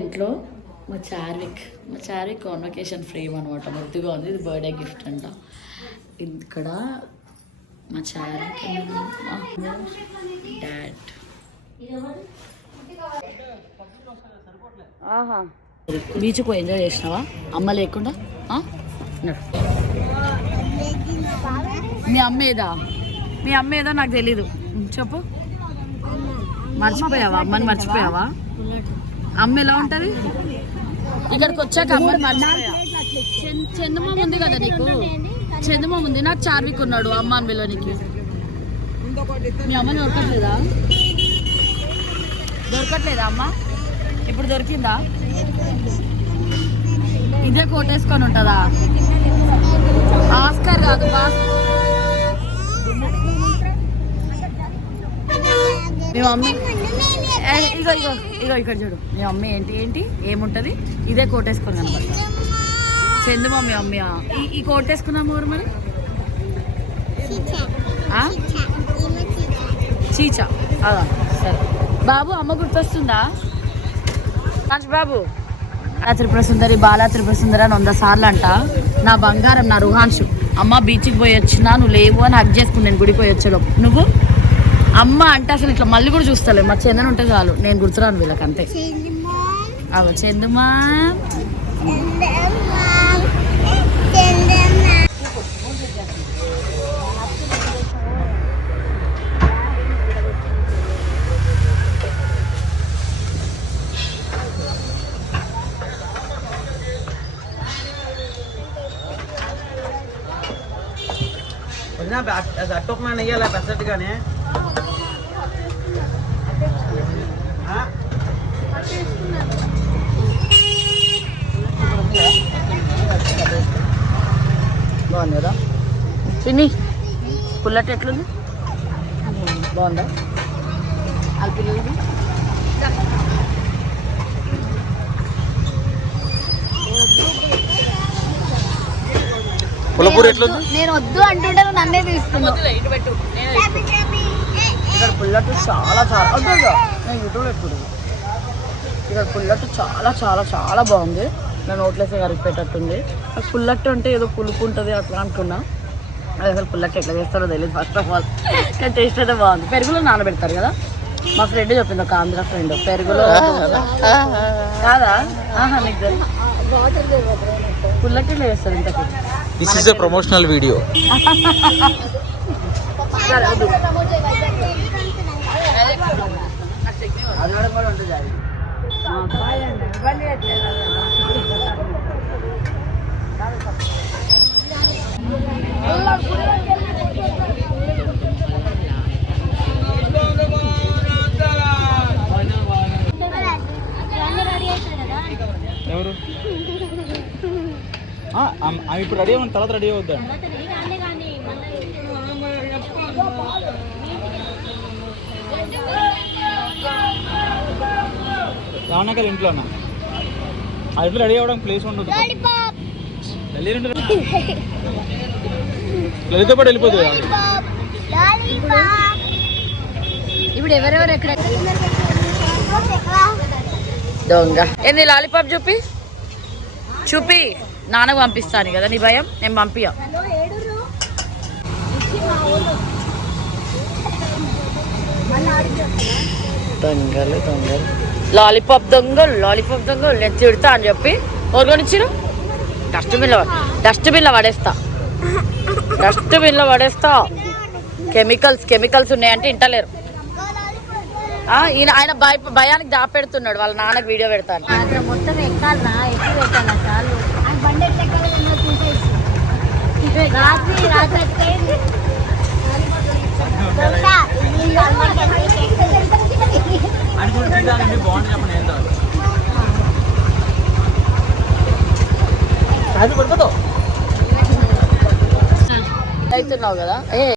ఇంట్లో మా Charvik convocation frame అనమాట. ముద్దుగా ఉంది. ఇది బర్త్డే గిఫ్ట్ అంట. ఇక్కడ మా చార్విక్ డాడ్. ఆహా, బీచ్ పోయి ఎంజాయ్ చేసినావా అమ్మ లేకుండా? మీ అమ్మ ఏదో నాకు తెలీదు, చెప్పు. మర్చిపోయావా? అమ్మని మర్చిపోయావా? అమ్మ ఎలా ఉంటుంది? ఇక్కడికి వచ్చాక అమ్మని మర్చిపోయా. చందమామ ఉంది కదా నీకు, చందమామ ఉంది. నాకు చార్విక్ ఉన్నాడు అమ్మ అని పిల్లనికి. మీ అమ్మని దొరకట్లేదా అమ్మ? ఇప్పుడు దొరికిందా? ఇదే కోటేసుకొని ఉంటుందా? ఆస్కార్ కాదు, మీ మమ్మీ ఇగో ఇక్కడ చూడు. మీ మమ్మీ ఏంటి ఏముంటది? ఇదే కోటేసుకొని కనబడతా. చందు మమ్మీ ఈ కోట్ వేసుకున్నాము ఊరు మరి. చీచా అదా? సరే బాబు, అమ్మ గుర్తొస్తుందా? బాబు, త్రిపుర సుందరి, బాలా త్రిపుర సుందరి అని 100 సార్లు అంట. నా బంగారం, నా రుహాన్షు. అమ్మ బీచ్కి పోయి వచ్చినా, నువ్వు లేవు అని హక్ చేసుకుని నేను గుడికి పోయి వచ్చాడు. నువ్వు అమ్మ అంటే అసలు ఇట్లా మళ్ళీ కూడా చూస్తలే. మా చందన ఉంటే చాలు, నేను గుర్తురాను వీళ్ళకి అంతే. అవ చందుమా, అట్టొకనా నెయ్యాలి పెసరట్టుగానే. బాగుంది కదా చిన్ని? పుల్లట్ ఎట్లుంది? బాగుందా? వాళ్ళ పిల్లలది పుల్లపూరి ఎట్లుంది? నేను వద్దు అంటుంటే నన్నే తీసుకున్నాను. ఇక్కడ పుల్లట్ చాలా నేను యూట్యూబ్లో ఎక్కువ. ఇక్కడ పుల్లట్టు చాలా బాగుంది. నా నోట్లేసే కలిపేటట్టుంది. పుల్లట్టు అంటే ఏదో పులుపు ఉంటుంది అట్లా అనుకున్నా. అది అసలు పుల్లట్టు ఎట్లా చేస్తారో తెలియదు ఫస్ట్ ఆఫ్ ఆల్. కానీ టేస్ట్ అయితే బాగుంది. పెరుగులో నానబెడతారు కదా. మా ఫ్రెండ్ చెప్పింది, ఒక ఆంధ్ర ఫ్రెండ్, పెరుగులో కాదా? నీకు తెలుసు పుల్లట్టు చేస్తారు ఇంతకీ. This is a promotional video. ఎవరు ఇప్పుడు రెడీ అవ్వండి, తర్వాత రెడీ అవుద్దా? రావణాకల్ ఇంట్లోనా? ఆ ఇంట్లో రెడీ అవ్వడానికి ప్లేస్ ఉండదు. లలితో పాటు వెళ్ళిపోతుంది. ఇప్పుడు ఎవరెవరు ఎక్కడ దొంగ ఏంది? లాలీపాప్ చూపి నాన్నకు పంపిస్తాను కదా. నీ భయం, నేను పంపియా. దొంగలు లాలీపాప్ దొంగలు నేను తిడతా అని చెప్పి ఓర్గొనిచ్చిరు. డస్ట్బిన్లో పడేస్తా. కెమికల్స్ ఉన్నాయంటే ఇంటలేరు. ఆయన భయానికి దాపెడుతున్నాడు. వాళ్ళ నాన్నకు వీడియో పెడతాను. మొత్తం ఎక్కాలనా? ఎక్కువ పెట్టాలా? చాలు. బండి అవుతున్నావు కదా.